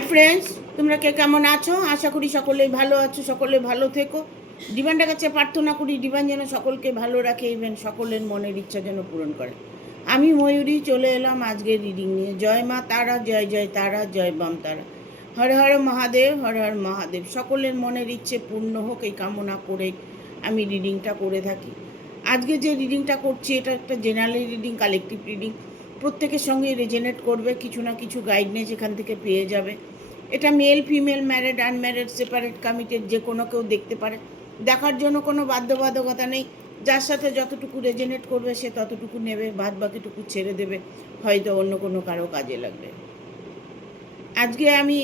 Hi friends, তোমরা কে কেমন আছো? আশা করি সকলেই ভালো আছো, সকলে ভালো থেকো। ডিভাইনের কাছে প্রার্থনা করি ডিভাইন যেন সকলকে ভালো রাখে, ইভেন সকলের মনের ইচ্ছা যেন পূরণ করে। আমি ময়ূরী চলে এলাম আজকের রিডিং নিয়ে। জয় মা তারা, জয় জয় তারা, জয় বাম তারা। হর হর মহাদেব, হর হর মহাদেব। সকলের মনের ইচ্ছে পূর্ণ হোক এই কামনা করে আমি রিডিংটা করে থাকি। আজকে যে রিডিংটা করছি এটা একটা জেনারেল রিডিং, কালেকটিভ রিডিং। প্রত্যেকের সঙ্গে রেজেনেট করবে, কিছু না কিছু গাইডনেস এখান থেকে পেয়ে যাবে। এটা male female, married unmarried, separate committed, যে কোনো কেউ দেখতে পারে। দেখার জন্য কোনো বাধ্যবাধকতা নেই। যার সাথে যতটুকু রেজেনেট করবে সে ততটুকু নেবে, বাদ বাকিটুকু ছেড়ে দেবে, হয়তো অন্য কোনো কারো কাজে লাগবে। আজকে আমি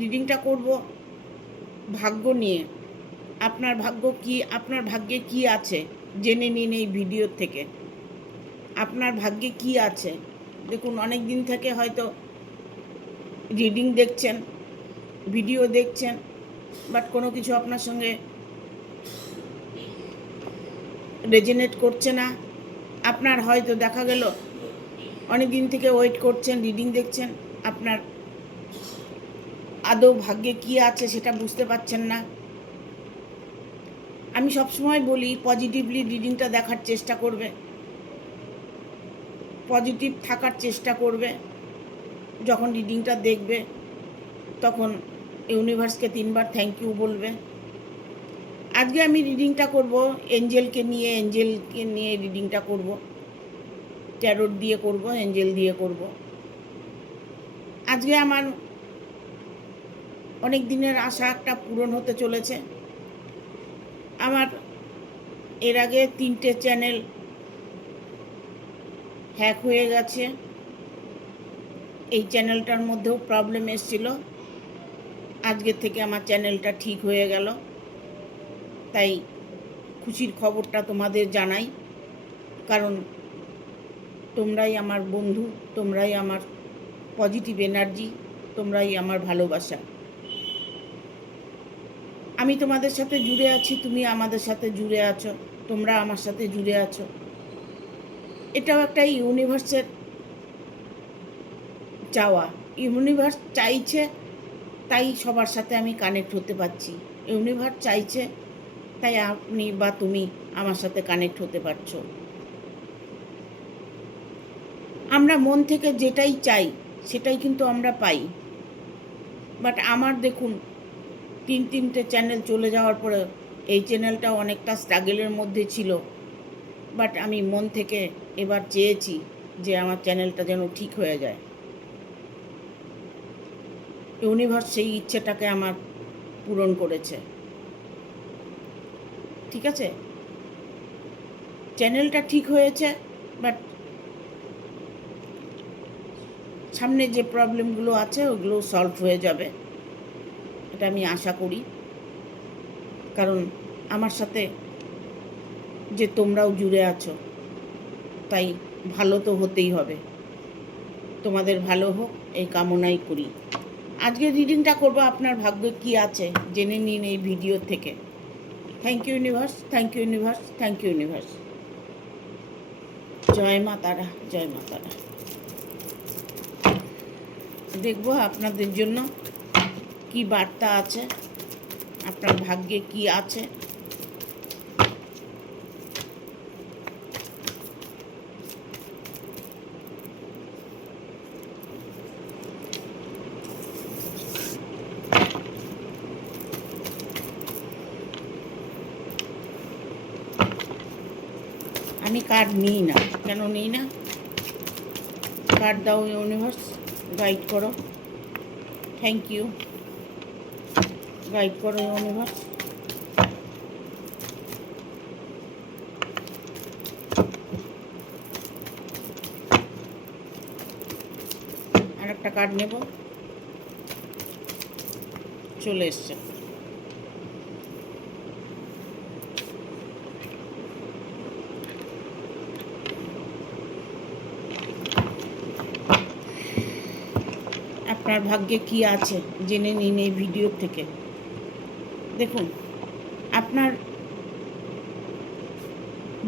রিডিংটা করব ভাগ্য নিয়ে। আপনার ভাগ্য কি, আপনার ভাগ্যে কি আছে জেনে নিন এই ভিডিও থেকে। আপনার ভাগ্যে কি আছে দেখুন। অনেক দিন থেকে হয়তো রিডিং দেখছেন, ভিডিও দেখছেন, বাট কোনো কিছু আপনার সঙ্গে রেজেনেট করছে না। আপনার হয়তো দেখা গেল অনেক দিন থেকে ওয়েট করছেন, রিডিং দেখছেন, আপনার আদৌ ভাগ্যে কি আছে সেটা বুঝতে পারছেন না। আমি সবসময় বলি পজিটিভলি রিডিংটা দেখার চেষ্টা করবে, পজিটিভ থাকার চেষ্টা করবে। যখন রিডিংটা দেখবে তখন ইউনিভার্সকে 3বার থ্যাংক ইউ বলবে। আজকে আমি রিডিংটা করব এঞ্জেলকে নিয়ে রিডিংটা করব। ট্যারোট দিয়ে করব, এঞ্জেল দিয়ে করব। আজকে আমার অনেক দিনের আশা একটা পূরণ হতে চলেছে। আমার এর আগে 3টে চ্যানেল হ্যাক হয়ে গেছে। এই চ্যানেলটার মধ্যেও প্রবলেম এসেছিল। আজকের থেকে আমার চ্যানেলটা ঠিক হয়ে গেল, তাই খুশির খবরটা তোমাদের জানাই। কারণ তোমরাই আমার বন্ধু, তোমরাই আমার পজিটিভ এনার্জি, তোমরাই আমার ভালোবাসা। আমি তোমাদের সাথে জুড়ে আছি, তুমি আমাদের সাথে জুড়ে আছো, তোমরা আমার সাথে জুড়ে আছো। এটাও একটা ইউনিভার্সের চাওয়া। ইউনিভার্স চাইছে তাই সবার সাথে আমি কানেক্ট হতে পারছি। ইউনিভার্স চাইছে তাই আপনি বা তুমি আমার সাথে কানেক্ট হতে পারছো। আমরা মন থেকে যেটাই চাই সেটাই কিন্তু আমরা পাই। বাট আমার দেখুন 3টে চ্যানেল চলে যাওয়ার পরে এই চ্যানেলটা অনেকটা স্ট্রাগলের মধ্যে ছিল। বাট আমি মন থেকে এবার চেয়েছি যে আমার চ্যানেলটা যেন ঠিক হয়ে যায়। ইউনিভার্স সেই ইচ্ছেটাকে আমার পূরণ করেছে। ঠিক আছে, চ্যানেলটা ঠিক হয়েছে, বাট সামনে যে প্রবলেমগুলো আছে ওগুলো সলভ হয়ে যাবে, এটা আমি আশা করি। কারণ আমার সাথে যে তোমরাও জুড়ে আছো, তাই ভালো তো হতেই হবে। তোমাদের ভালো হোক এই কামনাই করি। আজকে রিডিংটা করবো আপনার ভাগ্যে কি আছে জেনে নিন এই ভিডিও থেকে। Thank you universe, thank you universe, thank you universe. জয় মা তারা, জয় মা তারা। দেখবো আপনাদের জন্য কি বার্তা আছে, আপনার ভাগ্যে কি আছে। আমি কার্ড নিই না, কেন নিই না? কার্ড দাও ইউনিভার্স, গাইড করো। থ্যাংক ইউ, গাইড করো ইউনিভার্স। আর একটা কার্ড নেব, চলে এসছে। আপনার ভাগ্যে কি আছে জেনে নিন এই ভিডিও থেকে। দেখুন, আপনার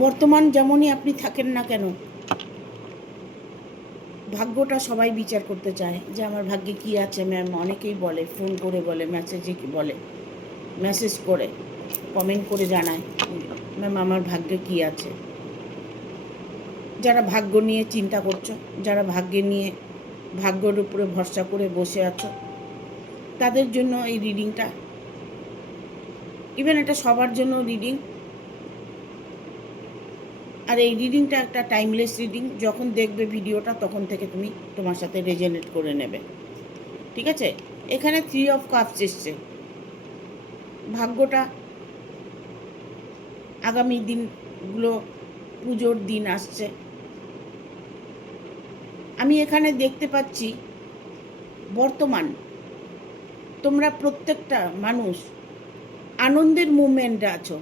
বর্তমান যেমনই আপনি থাকেন না কেন, ভাগ্যটা সবাই বিচার করতে চায় যে আমার ভাগ্যে কী আছে ম্যাম, অনেকেই বলে, ফোন করে বলে, মেসেজে বলে, মেসেজ করে, কমেন্ট করে জানায় ম্যাম আমার ভাগ্যে কী আছে। যারা ভাগ্য নিয়ে চিন্তা করছো, যারা ভাগ্যের উপরে ভরসা করে বসে আছো, তাদের জন্য এই রিডিংটা, ইভেন এটা সবার জন্য রিডিং। আর এই রিডিংটা একটা টাইমলেস রিডিং। যখন দেখবে ভিডিওটা তখন থেকে তুমি তোমার সাথে রেজনেট করে নেবে, ঠিক আছে? এখানে 3 অফ কাপস এসছে। ভাগ্যটা আগামী দিনগুলো, পুজোর দিন আসছে, আমি এখানে দেখতে পাচ্ছি বর্তমান তোমরা প্রত্যেকটা মানুষ আনন্দের মুভমেন্টে আছো।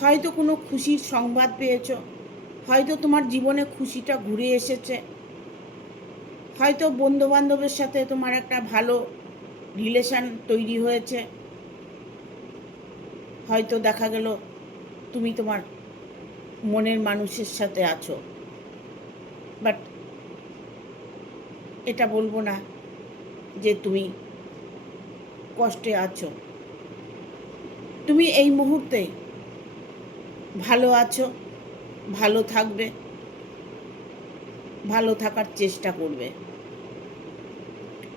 হয়তো কোনো খুশির সংবাদ পেয়েছো, হয়তো তোমার জীবনে খুশিটা ঘুরে এসেছে, হয়তো বন্ধুবান্ধবের সাথে তোমার একটা ভালো রিলেশান তৈরি হয়েছে, হয়তো দেখা গেল তুমি তোমার মনের মানুষের সাথে আছো। বাট এটা বলবো না যে তুমি কষ্টে আছো। তুমি এই মুহূর্তে ভালো আছো, ভালো থাকবে, ভালো থাকার চেষ্টা করবে।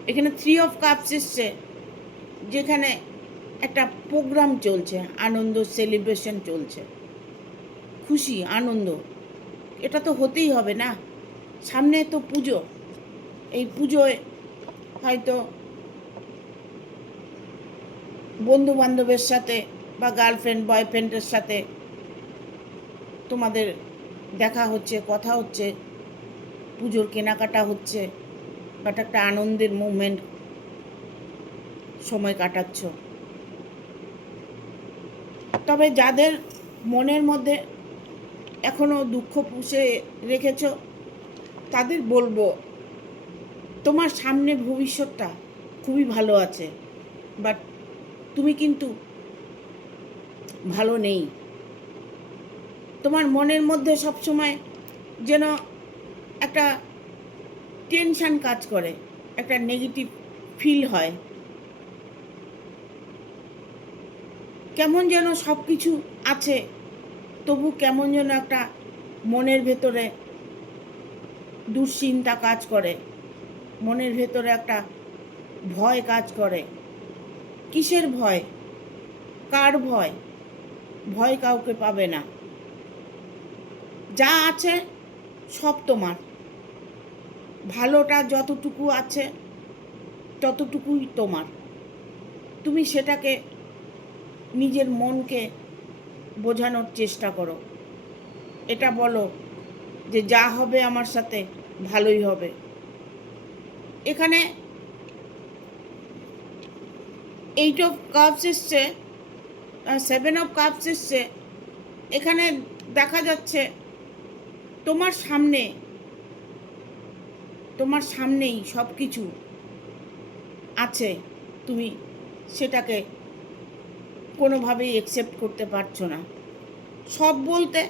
এখানে 3 অফ কাপস এসছে, যেখানে একটা প্রোগ্রাম চলছে, আনন্দ, সেলিব্রেশন চলছে, খুশি, আনন্দ, এটা তো হতেই হবে না। সামনে তো পুজো, এই পুজোয় হয়তো বন্ধু বান্ধবের সাথে বা গার্লফ্রেন্ড বয়ফ্রেন্ডের সাথে তোমাদের দেখা হচ্ছে, কথা হচ্ছে, পুজোর কেনাকাটা হচ্ছে, বাট একটা আনন্দের মুভমেন্ট সময় কাটাচ্ছ। তবে যাদের মনের মধ্যে এখনও দুঃখ পুষে রেখেছ, তাদের বলবো তোমার সামনে ভবিষ্যৎটা খুবই ভালো আছে, বাট তুমি কিন্তু ভালো নেই। তোমার মনের মধ্যে সবসময় যেন একটা টেনশান কাজ করে, একটা নেগেটিভ ফিল হয়, কেমন যেন সব কিছু আছে, তবু কেমন যেন একটা মনের ভেতরে দুশ্চিন্তা কাজ করে, মনের ভেতরে একটা ভয় কাজ করে। কিসের ভয়? কার ভয়? ভয় কাউকে পাবে না। যা আছে সব তোমার। ভালোটা যতটুকু আছে ততটুকুই তোমার। তুমি সেটাকে, নিজের মনকে বোঝানোর চেষ্টা করো। এটা বলো যে যা হবে আমার সাথে ভালোই হবে। এখানে 8 অফ কাপস এসছে, 7 অফ কাপস এসছে। এখানে দেখা যাচ্ছে তোমার সামনেই সব কিছু আছে, তুমি সেটাকে কোনোভাবেই অ্যাকসেপ্ট করতে পারছো না। সব বলতে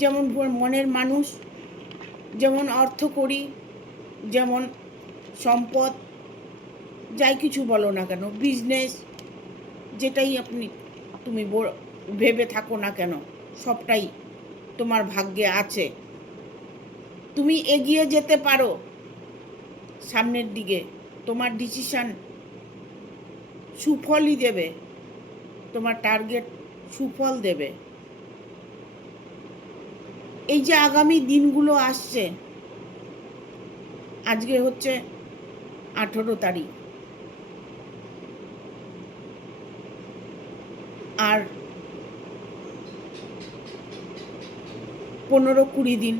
যেমন মনের মানুষ, যেমন অর্থকড়ি, যেমন সম্পদ, যাই কিছু বলো না কেন, বিজনেস, যেটাই তুমি ভেবে থাকো না কেন, সবটাই তোমার ভাগ্যে আছে। তুমি এগিয়ে যেতে পারো সামনের দিকে। তোমার ডিসিশন সুফলই দেবে, তোমার টার্গেট সুফল দেবে। এই যে আগামী দিনগুলো আসছে, আজকে হচ্ছে 18 তারিখ, আর 15-20 দিন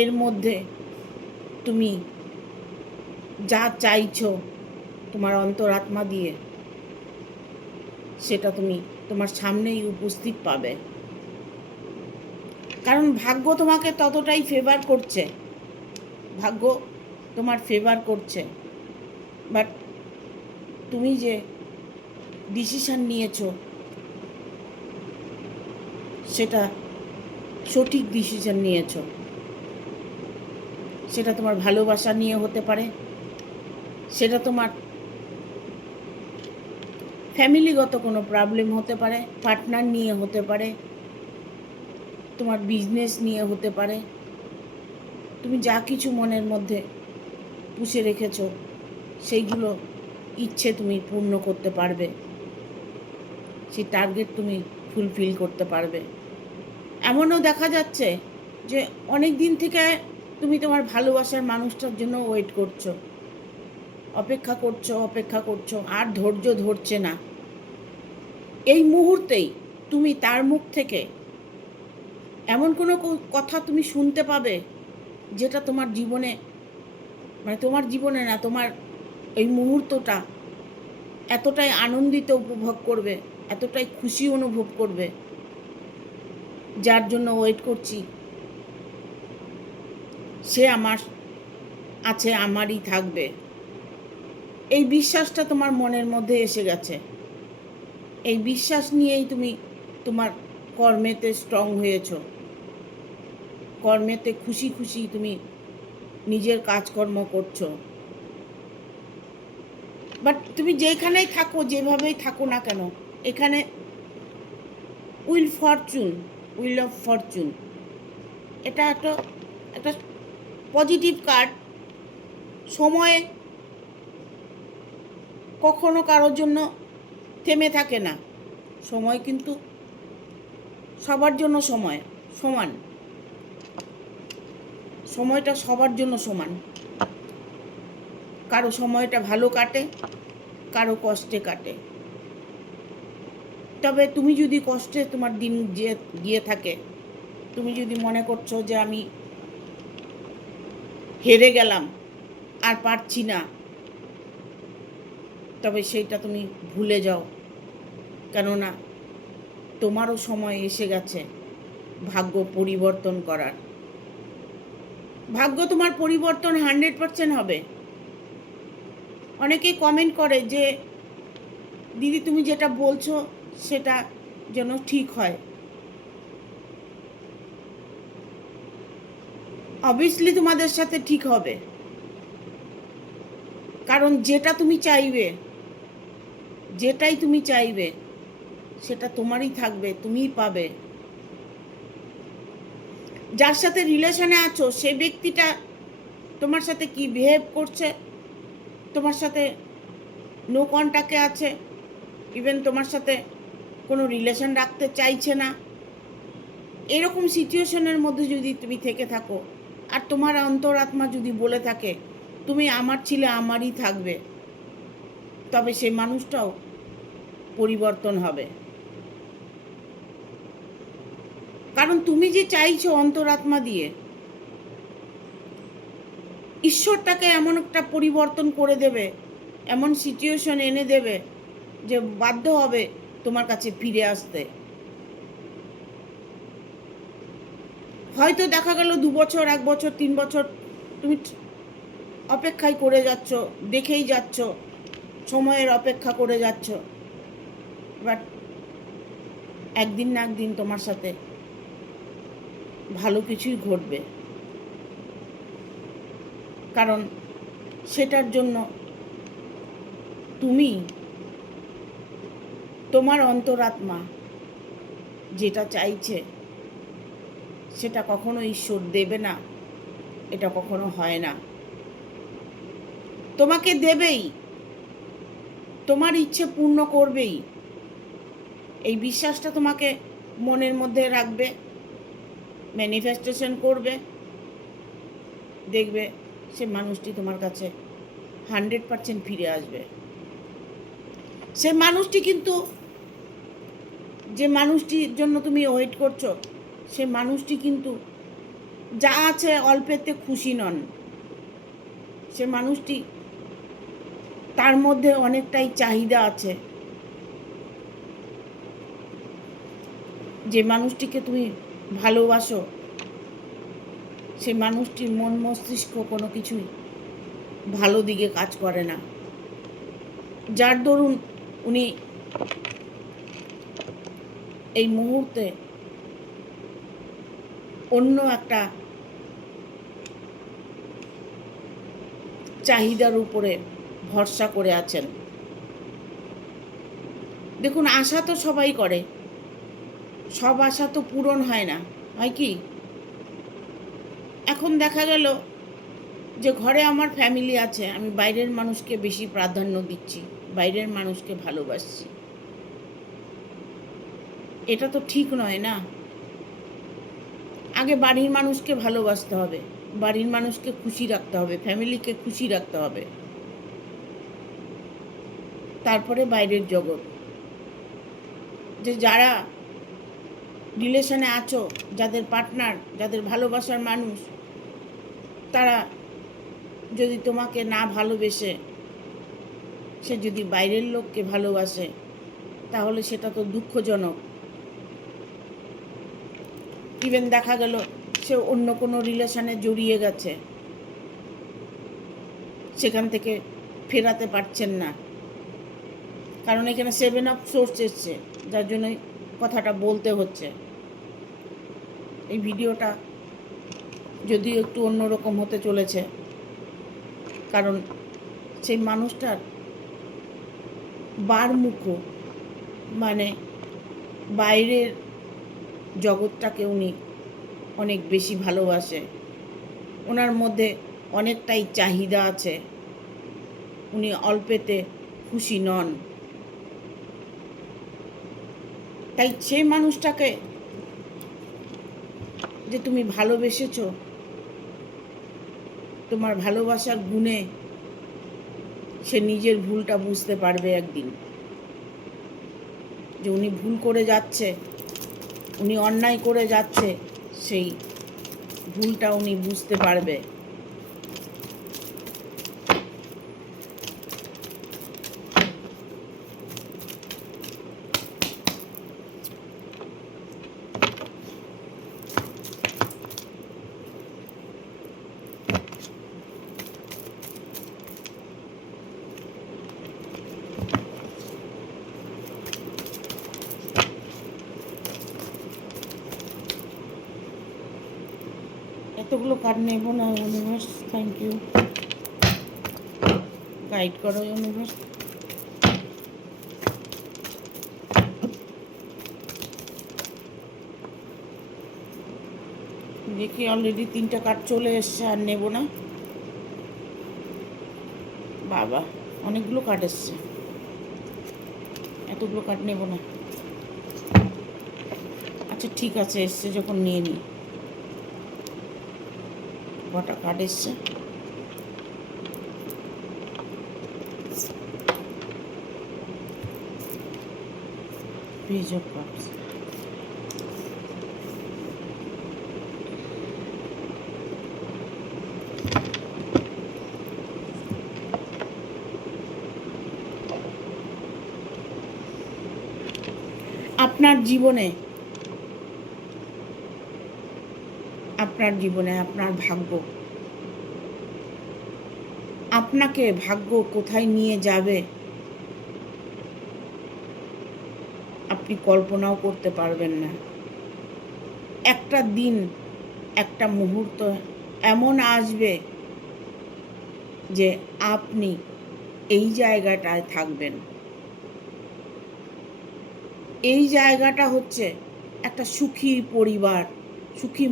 এর মধ্যে তুমি যা চাইছো তোমার অন্তরাত্মা দিয়ে, সেটা তুমি তোমার সামনেই উপস্থিত পাবে। কারণ ভাগ্য তোমাকে ততটাই ফেভার করছে, ভাগ্য তোমার ফেভার করছে। বাট তুমি যে ডিসিশন নিয়েছো সেটা সঠিক ডিসিশন নিয়েছো। সেটা তোমার ভালোবাসা নিয়ে হতে পারে, সেটা তোমার ফ্যামিলিগত কোনো প্রবলেম হতে পারে, পার্টনার নিয়ে হতে পারে, তোমার বিজনেস নিয়ে হতে পারে। তুমি যা কিছু মনের মধ্যে পুষে রেখেছো সেইগুলো ইচ্ছে তুমি পূর্ণ করতে পারবে, সেই টার্গেট তুমি ফুলফিল করতে পারবে। এমনও দেখা যাচ্ছে যে অনেক দিন থেকে তুমি তোমার ভালোবাসার মানুষটার জন্য ওয়েট করছো, অপেক্ষা করছো, আর ধৈর্য ধরছে না। এই মুহূর্তেই তুমি তার মুখ থেকে এমন কোনো কথা তুমি শুনতে পাবে যেটা তোমার জীবনে, মানে তোমার জীবনে না, তোমার এই মুহূর্তটা এতটাই আনন্দিত উপভোগ করবে, এতটাই খুশি অনুভব করবে, যার জন্য ওয়েট করছি সে আমার আছে, আমারই থাকবে। এই বিশ্বাসটা তোমার মনের মধ্যে এসে গেছে। এই বিশ্বাস নিয়েই তুমি তোমার কর্মেতে স্ট্রং হয়েছ, কর্মেতে খুশি খুশি তুমি নিজের কাজকর্ম করছো। বাট তুমি যেখানেই থাকো, যেভাবেই থাকো না কেন, এখানে উইল অফ ফরচুন, এটা একটা একটা পজিটিভ কার্ড। সময় কখনো কারোর জন্য থেমে থাকে না। সময় কিন্তু সবার জন্য সমান, সময়টা সবার জন্য সমান। কারো সময়টা ভালো কাটে, কারো কষ্টে কাটে। তবে তুমি যদি কষ্টে তোমার দিন গিয়ে থাকে, তুমি যদি মনে করছো যে আমি হেরে গেলাম, আর পারছি না, তবে সেইটা তুমি ভুলে যাও। কেননা তোমারও সময় এসে গেছে ভাগ্য পরিবর্তন করার। ভাগ্য তোমার পরিবর্তন 100% হবে। অনেকেই কমেন্ট করে যে দিদি তুমি যেটা বলছো সেটা যেন ঠিক হয়। অবভিয়াসলি তোমাদের সাথে ঠিক হবে, কারণ যেটাই তুমি চাইবে সেটা তোমারই থাকবে, তুমিই পাবে। যার সাথে রিলেশনে আছো সে ব্যক্তিটা তোমার সাথে কি বিহেভ করছে, তোমার সাথে নো কন্ট্যাক্টে আছে, ইভেন তোমার সাথে কোনো রিলেশন রাখতে চাইছে না, এরকম সিচুয়েশনের মধ্যে যদি তুমি থেকে থাকো, আর তোমার অন্তরাত্মা যদি বলে থাকে তুমি আমার ছিলে, আমারই থাকবে, তবে সেই মানুষটাও পরিবর্তন হবে। কারণ তুমি যে চাইছো অন্তরাত্মা দিয়ে, ঈশ্বরটাকে এমন একটা পরিবর্তন করে দেবে, এমন সিচুয়েশন এনে দেবে যে বাধ্য হবে তোমার কাছে ফিরে আসতে। হয়তো দেখা গেল 2 বছর, 1 বছর, 3 বছর তুমি অপেক্ষাই করে যাচ্ছ, দেখেই যাচ্ছ, সময়ের অপেক্ষা করে যাচ্ছ, বাট একদিন না একদিন তোমার সাথে ভালো কিছুই ঘটবে। কারণ সেটার জন্য তুমি, তোমার অন্তরাত্মা যেটা চাইছে সেটা কখনো ঈশ্বর দেবে না, এটা কখনো হয় না। তোমাকে দেবেই, তোমার ইচ্ছে পূর্ণ করবেই, এই বিশ্বাসটা তোমাকে মনের মধ্যে রাখবে, ম্যানিফেস্টেশন করবে, দেখবে সে মানুষটি তোমার কাছে 100% ফিরে আসবে। সে মানুষটি কিন্তু, যে মানুষটির জন্য তুমি ওয়েট করছো, সে মানুষটি কিন্তু যা আছে অল্পেতে খুশি নন। সে মানুষটি, তার মধ্যে অনেকটাই চাহিদা আছে। যে মানুষটিকে তুমি ভালোবাসো, সে মানুষটির মন মস্তিষ্ক কোনো কিছুই ভালো দিকে কাজ করে না, যার দরুন উনি এই মুহূর্তে অন্য একটা চাহিদার উপরে ভরসা করে আছেন। দেখুন, আশা তো সবাই করে, সব আশা তো পূরণ হয় না, হয় কি? এখন দেখা গেল যে ঘরে আমার ফ্যামিলি আছে, আমি বাইরের মানুষকে বেশি প্রাধান্য দিচ্ছি, বাইরের মানুষকে ভালোবাসছি। এটা তো ঠিক নয় না। আগে বাড়ির মানুষকে ভালোবাসতে হবে, বাড়ির মানুষকে খুশি রাখতে হবে, ফ্যামিলিকে খুশি রাখতে হবে, তারপরে বাইরের জগৎ। যে যারা রিলেশনে আছো, যাদের পার্টনার, যাদের ভালোবাসার মানুষ, তারা যদি তোমাকে না ভালোবেসে সে যদি বাইরের লোককে ভালোবাসে, তাহলে সেটা তো দুঃখজনক। ইভেন দেখা গেল সে অন্য কোনো রিলেশনে জড়িয়ে গেছে, সেখান থেকে ফেরাতে পারছেন না, কারণ এখানে 7 অফ সোর্স এসছে, যার জন্য কথাটা বলতে হচ্ছে। এই ভিডিওটা যদিও একটু অন্যরকম হতে চলেছে, কারণ সেই মানুষটার বারমুখ, মানে বাইরের জগৎটাকে উনি অনেক বেশি ভালোবাসে, ওনার মধ্যে অনেকটাই চাহিদা আছে, উনি অল্পেতে খুশি নন। তাই সেই মানুষটাকে যে তুমি ভালোবেসেছো, তোমার ভালোবাসার গুণে সে নিজের ভুলটা বুঝতে পারবে একদিন, যে উনি ভুল করে যাচ্ছে, উনি অন্যায় করে যাচ্ছে, সেই ভুলটা উনি বুঝতে পারবে। এতগুলো কার্ড নেব না ইউনিভার্স, থ্যাংক ইউ, গাইড করো ইউনিভার্স। দেখি অলরেডি 3টা কার্ড চলে এসছে, আর নেব না। বাবা, অনেকগুলো কার্ড এসছে, এতগুলো কার্ড নেব না। আচ্ছা ঠিক আছে, এসছে যখন নিয়ে নিই। কটা কার্ড এসছে? Page of cards. আপনার জীবনে আপনার ভাগ্য, আপনাকে ভাগ্য কোথায় নিয়ে যাবে আপনি কল্পনাও করতে পারবেন না। একটা দিন, একটা মুহূর্ত এমন আসবে যে আপনি এই জায়গাটায় থাকবেন। এই জায়গাটা হচ্ছে একটা সুখী পরিবার, সুখী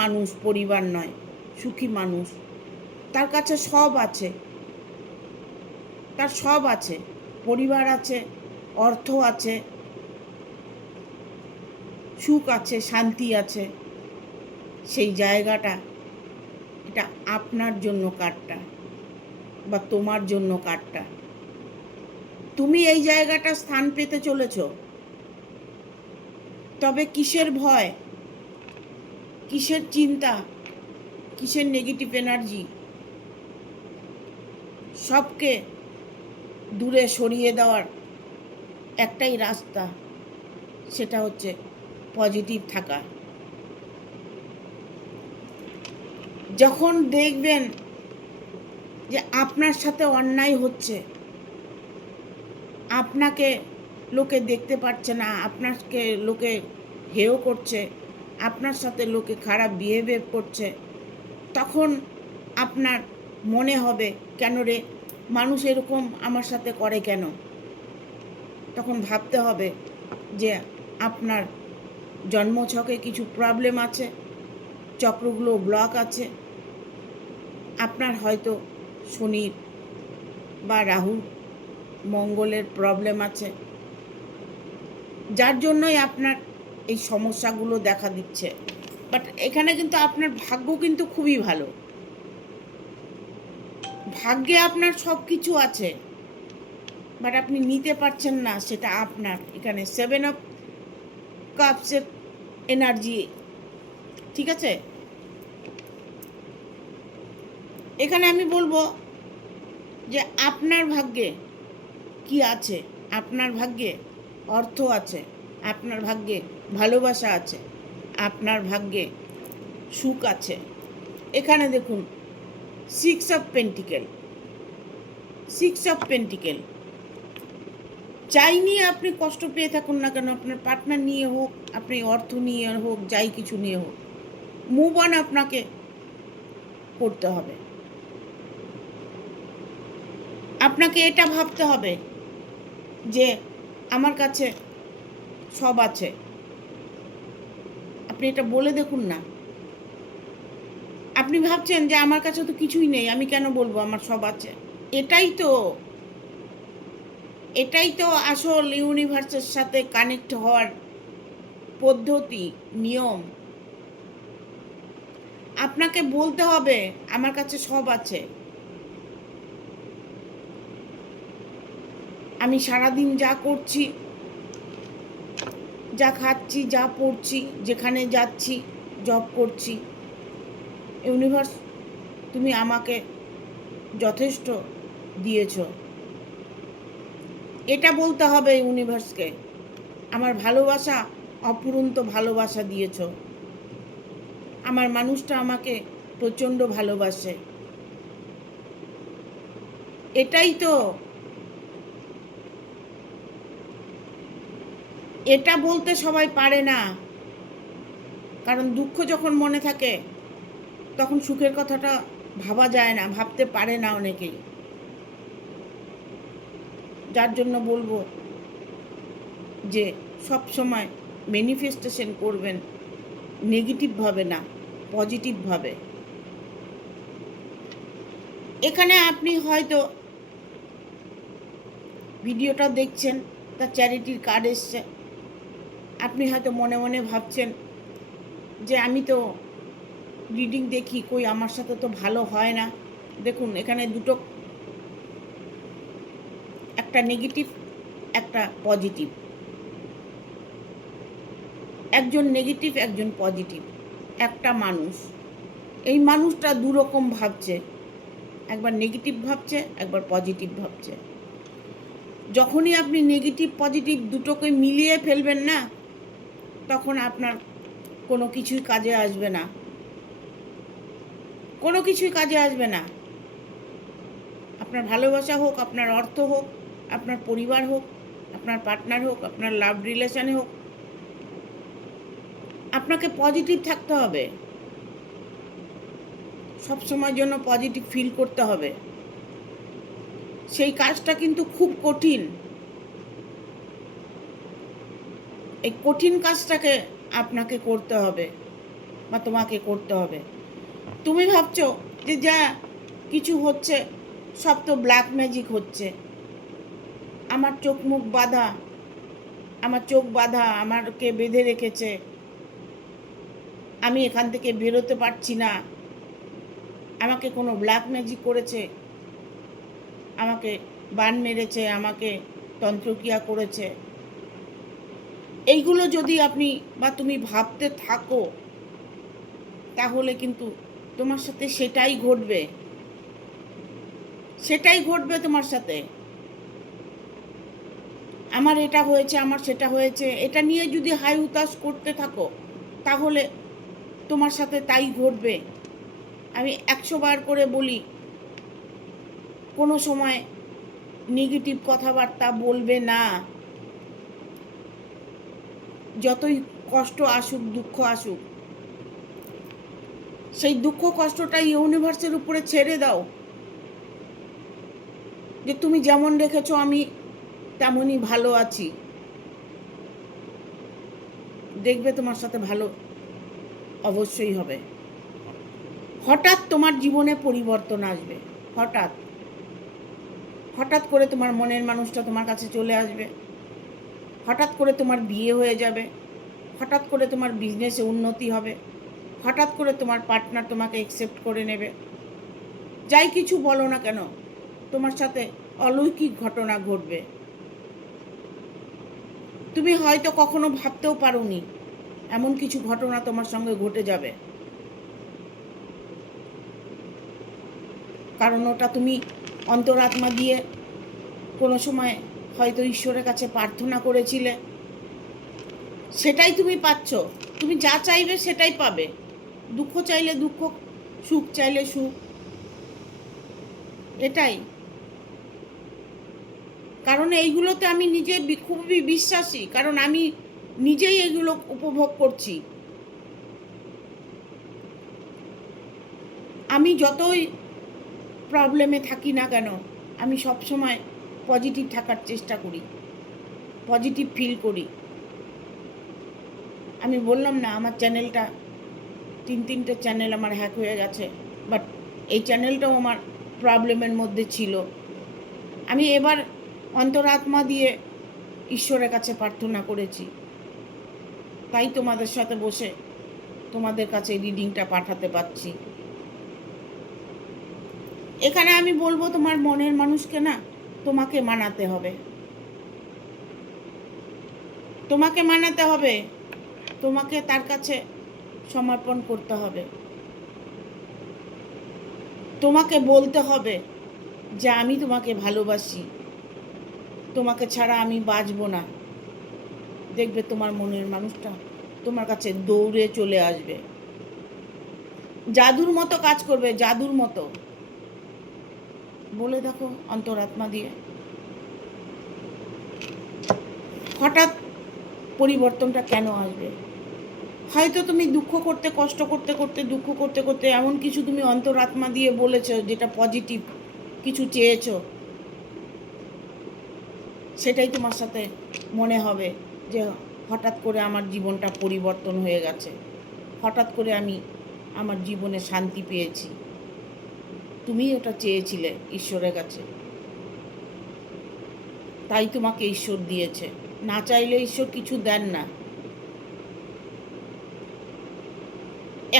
মানুষ, পরিবার নয়, সুখী মানুষ। তার কাছে সব আছে, তার সব আছে, পরিবার আছে, অর্থ আছে, সুখ আছে, শান্তি আছে। সেই জায়গাটা, এটা আপনার জন্য কার্ডটা, বা তোমার জন্য কার্ডটা। তুমি এই জায়গাটা স্থান পেতে চলেছ। তবে কিসের ভয়, কিসের চিন্তা, কিসের নেগেটিভ এনার্জি, সবকে দূরে সরিয়ে দেওয়ার একটাই রাস্তা, সেটা হচ্ছে পজিটিভ থাকা। যখন দেখবেন যে আপনার সাথে অন্যায় হচ্ছে, আপনাকে লোকে দেখতে পাচ্ছে না, আপনাকে লোকে হেয় করছে, আপনার সাথে লোকে খারাপ বিহেভিয়ার করছে, তখন আপনার মনে হবে কেন রে মানুষ এরকম আমার সাথে করে কেন, তখন ভাবতে হবে যে আপনার জন্মছকে কিছু প্রবলেম আছে, চক্রগুলো ব্লক আছে, আপনার হয়তো শনির বা রাহু মঙ্গলের প্রবলেম আছে, যার জন্যই আপনার এই সমস্যাগুলো দেখা দিচ্ছে। বাট এখানে কিন্তু আপনার ভাগ্য কিন্তু খুবই ভালো, ভাগ্যে আপনার সব কিছু আছে, বাট আপনি নিতে পারছেন না, সেটা আপনার। এখানে 7 অফ কাপসের এনার্জি, ঠিক আছে। এখানে আমি বলবো যে আপনার ভাগ্যে কি আছে, আপনার ভাগ্যে অর্থ আছে, আপনার ভাগ্যে ভালোবাসা আছে, আপনার ভাগ্যে সুখ আছে। এখানে দেখুন 6 অফ পেন্টিকেল। যাই নিয়ে আপনি কষ্ট পেয়ে থাকুন না কেন, আপনার পার্টনার নিয়ে হোক, আপনি অর্থ নিয়ে হোক, যাই কিছু নিয়ে হোক, মুভ অন আপনাকে করতে হবে। আপনাকে এটা ভাবতে হবে যে আমার কাছে সব আছে। আপনি এটা বলে দেখুন না। আপনি ভাবছেন যে আমার কাছে তো কিছুই নেই, আমি কেন বলবো আমার সব আছে। এটাই তো আসল ইউনিভার্সের সাথে কানেক্ট হওয়ার পদ্ধতি, নিয়ম। আপনাকে বলতে হবে আমার কাছে সব আছে। আমি সারাদিন যা করছি, যা খাচ্ছি, যা পড়ছি, যেখানে যাচ্ছি, জব করছি, ইউনিভার্স তুমি আমাকে যথেষ্ট দিয়েছ। এটা বলতে হবে ইউনিভার্সকে, আমার ভালোবাসা অফুরন্ত ভালোবাসা দিয়েছ, আমার মানুষটা আমাকে প্রচণ্ড ভালোবাসে। এটাই তো, এটা বলতে সবাই পারে না, কারণ দুঃখ যখন মনে থাকে তখন সুখের কথাটা ভাবা যায় না, ভাবতে পারে না অনেকেই। যার জন্য বলবো যে সব সময় ম্যানিফেস্টেশন করবেন নেগেটিভভাবে না, পজিটিভভাবে। এখানে আপনি হয়তো ভিডিওটা দেখছেন, তার চ্যারিটির কার্ড এসছে, আপনি হয়তো মনে মনে ভাবছেন যে আমি তো রিডিং দেখি, কই আমার সাথে তো ভালো হয় না। দেখুন এখানে দুটো, একটা নেগেটিভ, একটা পজিটিভ। একজন নেগেটিভ, একজন পজিটিভ, একটা মানুষ। এই মানুষটা দুরকম ভাবছে, একবার নেগেটিভ ভাবছে, একবার পজিটিভ ভাবছে। যখনই আপনি নেগেটিভ পজিটিভ দুটোকে মিলিয়ে ফেলবেন না, তখন আপনার কোনো কিছুই কাজে আসবে না, কোনো কিছুই কাজে আসবে না। আপনার ভালোবাসা হোক, আপনার অর্থ হোক, আপনার পরিবার হোক, আপনার পার্টনার হোক, আপনার লাভ রিলেশনে হোক, আপনাকে পজিটিভ থাকতে হবে, সবসময়ের জন্য পজিটিভ ফিল করতে হবে। সেই কাজটা কিন্তু খুব কঠিন। এই কঠিন কাজটাকে আপনাকে করতে হবে বা তোমাকে করতে হবে। তুমি ভাবছো যে যা কিছু হচ্ছে সব তো ব্ল্যাক ম্যাজিক হচ্ছে, আমার চোখ মুখ বাঁধা, আমার চোখ বাঁধা, আমাকে বেঁধে রেখেছে, আমি এখান থেকে বেরোতে পারছি না, আমাকে কোনো ব্ল্যাক ম্যাজিক করেছে, আমাকে বান মেরেছে, আমাকে তন্ত্রক্রিয়া করেছে। এইগুলো যদি আপনি বা তুমি ভাবতে থাকো, তাহলে কিন্তু তোমার সাথে সেটাই ঘটবে, সেটাই ঘটবে তোমার সাথে। আমার এটা হয়েছে, আমার সেটা হয়েছে, এটা নিয়ে যদি হাই হুতাশ করতে থাকো, তাহলে তোমার সাথে তাই ঘটবে। আমি 100 বার করে বলি, কোনো সময় নেগেটিভ কথাবার্তা বলবে না। যতই কষ্ট আসুক, দুঃখ আসুক, সেই দুঃখ কষ্টটা ইউনিভার্সের উপরে ছেড়ে দাও। যে তুমি যেমন রেখেছো আমি তেমনই ভালো আছি, দেখবে তোমার সাথে ভালো অবশ্যই হবে। হঠাৎ তোমার জীবনে পরিবর্তন আসবে, হঠাৎ হঠাৎ করে তোমার মনের মানুষটা তোমার কাছে চলে আসবে, হঠাৎ করে তোমার বিয়ে হয়ে যাবে, হঠাৎ করে তোমার বিজনেসে উন্নতি হবে, হঠাৎ করে তোমার পার্টনার তোমাকে অ্যাকসেপ্ট করে নেবে। যাই কিছু বলো না কেন, তোমার সাথে অলৌকিক ঘটনা ঘটবে। তুমি হয়তো কখনো ভাবতেও পারোনি এমন কিছু ঘটনা তোমার সঙ্গে ঘটে যাবে, কারণ ওটা তুমি অন্তরাত্মা দিয়ে কোনো সময় হয়তো ঈশ্বরের কাছে প্রার্থনা করেছিলে, সেটাই তুমি পাচ্ছ। তুমি যা চাইবে সেটাই পাবে। দুঃখ চাইলে দুঃখ, সুখ চাইলে সুখ, এটাই। কারণ এইগুলোতে আমি নিজে খুবই বিশ্বাসী, কারণ আমি নিজেই এগুলো উপভোগ করছি। আমি যতই প্রবলেমে থাকি না কেন, আমি সবসময় পজিটিভ থাকার চেষ্টা করি, পজিটিভ ফিল করি। আমি বললাম না আমার চ্যানেলটা 3-3টে চ্যানেল আমার হ্যাক হয়ে গেছে, বাট এই চ্যানেলটাও আমার প্রবলেমের মধ্যে ছিল। আমি এবার অন্তরাত্মা দিয়ে ঈশ্বরের কাছে প্রার্থনা করেছি, তাই তোমাদের সাথে বসে তোমাদের কাছে রিডিংটা পাঠাতে পারছি। এখানে আমি বলবো তোমার মনের মানুষকে না তোমাকে মানাতে হবে, তোমাকে মানাতে হবে, তোমাকে তার কাছে সমর্পণ করতে হবে, তোমাকে বলতে হবে যে আমি তোমাকে ভালোবাসি, তোমাকে ছাড়া আমি বাঁচব না। দেখবে তোমার মনের মানুষটা তোমার কাছে দৌড়ে চলে আসবে, জাদুর মতো কাজ করবে, জাদুর মতো। বলে দেখো অন্তরাত্মা দিয়ে। হঠাৎ পরিবর্তনটা কেন আসবে? হয়তো তুমি দুঃখ করতে, কষ্ট করতে করতে, দুঃখ করতে করতে এমন কিছু তুমি অন্তরাত্মা দিয়ে বলেছো যেটা পজিটিভ কিছু চেয়েছো, সেটাই তোমার সাথে মনে হবে যে হঠাৎ করে আমার জীবনটা পরিবর্তন হয়ে গেছে, হঠাৎ করে আমি আমার জীবনে শান্তি পেয়েছি। তুমি ওটা চেয়েছিলে ঈশ্বরের কাছে, তাই তোমাকে ঈশ্বর দিয়েছে। না চাইলে ঈশ্বর কিছু দেন না।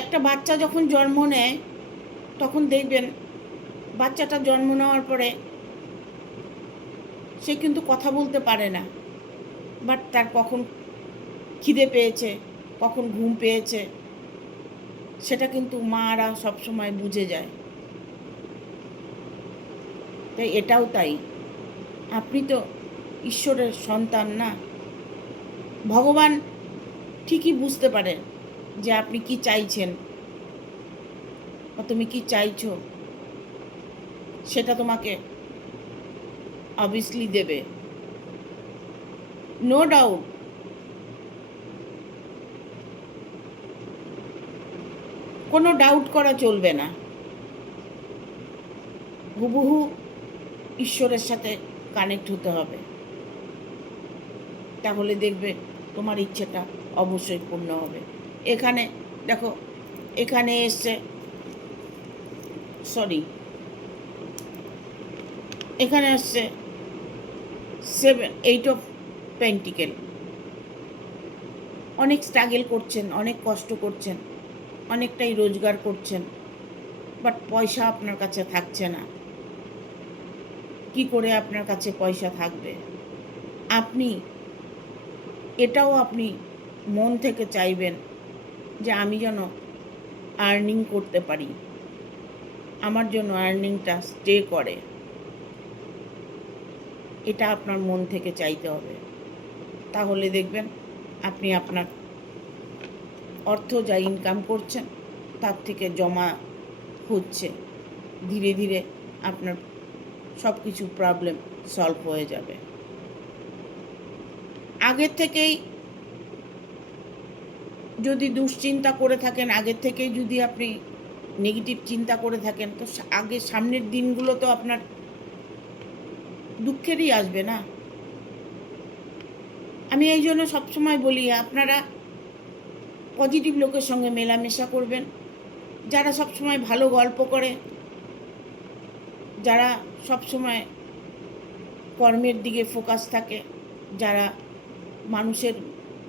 একটা বাচ্চা যখন জন্ম নেয় তখন দেখবেন বাচ্চাটা জন্ম নেওয়ার পরে সে কিন্তু কথা বলতে পারে না, বাট তার কখন খিদে পেয়েছে, কখন ঘুম পেয়েছে, সেটা কিন্তু মারা সবসময় বুঝে যায়। তাই এটাও তাই, আপনি তো ঈশ্বরের সন্তান না, ভগবান ঠিকই বুঝতে পারে যে আপনি কি চাইছেন বা তুমি কি চাইছো, সেটা তোমাকে অবভিয়াসলি দেবে, নো ডাউট। কোনো ডাউট করা চলবে না, হুবহু ঈশ্বরের সাথে কানেক্ট হতে হবে, তাহলে দেখবে তোমার ইচ্ছেটা অবশ্যই পূর্ণ হবে। এখানে দেখো, এখানে এসছে, সরি, এখানে আসছে 8 অফ পেন্টিকেল। অনেক স্ট্রাগল করছেন, অনেক কষ্ট করছেন, অনেকটাই রোজগার করছেন, বাট পয়সা আপনার কাছে থাকছে না। কি করে আপনার কাছে পয়সা থাকবে? আপনি এটাও আপনি মন থেকে চাইবেন যে আমি যেন আর্নিং করতে পারি, আমার জন্য আর্নিংটা স্টে করে, এটা আপনার মন থেকে চাইতে হবে। তাহলে দেখবেন আপনি আপনার অর্থ যা ইনকাম করছেন তার থেকে জমা হচ্ছে, ধীরে ধীরে আপনার সব কিছু প্রবলেম সলভ হয়ে যাবে। আগের থেকেই যদি দুশ্চিন্তা করে থাকেন, আগের থেকেই যদি আপনি নেগেটিভ চিন্তা করে থাকেন, তো আগে সামনের দিনগুলো তো আপনার দুঃখেরই আসবে না। আমি এই জন্য সবসময় বলি আপনারা পজিটিভ লোকের সঙ্গে মেলামেশা করবেন, যারা সবসময় ভালো গল্প করে, যারা সবসময় কর্মের দিকে ফোকাস থাকে, যারা মানুষের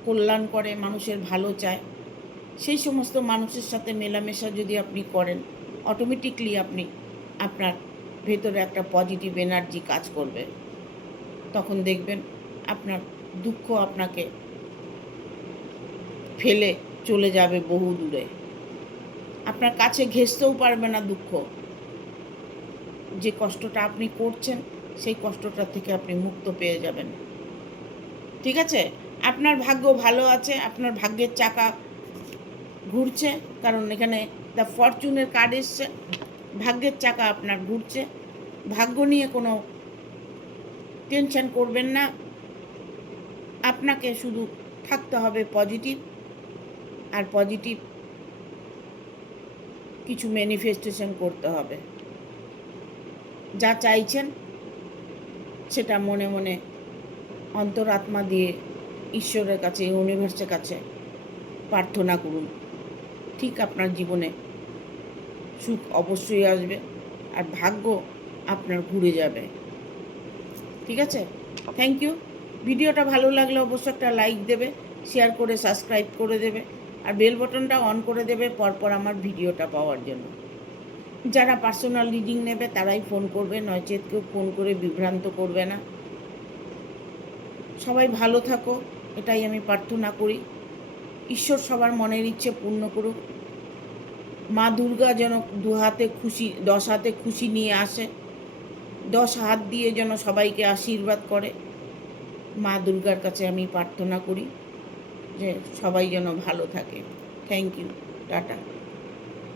কল্যাণ করে, মানুষের ভালো চায়, সেই সমস্ত মানুষের সাথে মেলামেশা যদি আপনি করেন, অটোমেটিকলি আপনার ভেতরে একটা পজিটিভ এনার্জি কাজ করবে। তখন দেখবেন আপনার দুঃখ আপনাকে ফেলে চলে যাবে বহু দূরে। আপনার কাছে ঘেঁষতেও পারবে না দুঃখ। যে কষ্টটা আপনি করছেন সেই কষ্টটা থেকে আপনি মুক্ত পেয়ে যাবেন। ঠিক আছে? আপনার ভাগ্য ভালো আছে, আপনার ভাগ্যের চাকা ঘুরছে, কারণ এখানে দ্য ফরচুনের কার্ড এসছে। ভাগ্যের চাকা আপনার ঘুরছে। ভাগ্য নিয়ে কোনো টেনশন করবেন না। আপনাকে শুধু থাকতে হবে পজিটিভ, আর পজিটিভ কিছু ম্যানিফেস্টেশন করতে হবে। যা চাইছেন সেটা মনে মনে অন্তরাত্মা দিয়ে ঈশ্বরের কাছে, ইউনিভার্সের কাছে প্রার্থনা করুন। ঠিক আপনার জীবনে সুখ অবশ্যই আসবে, আর ভাগ্য আপনার ঘুরে যাবে। ঠিক আছে? Thank you. ভিডিওটা ভালো লাগলে অবশ্যই একটা লাইক দেবে, শেয়ার করে সাবস্ক্রাইব করে দেবে, আর বেল বাটনটা অন করে দেবে পরপর আমার ভিডিওটা পাওয়ার জন্য। যারা পার্সোনাল রিডিং নেবে তারাই ফোন করবে, নয়চেত কেউ ফোন করে বিভ্রান্ত করবে না। সবাই ভালো থাকো, এটাই আমি প্রার্থনা করি। ঈশ্বর সবার মনের ইচ্ছে পূর্ণ করুক। মা দুর্গা যেন 10 হাতে খুশি নিয়ে আসে, 10 হাত দিয়ে যেন সবাইকে আশীর্বাদ করে। মা দুর্গার কাছে আমি প্রার্থনা করি যে সবাই যেন ভালো থাকে। Thank you. টাটা।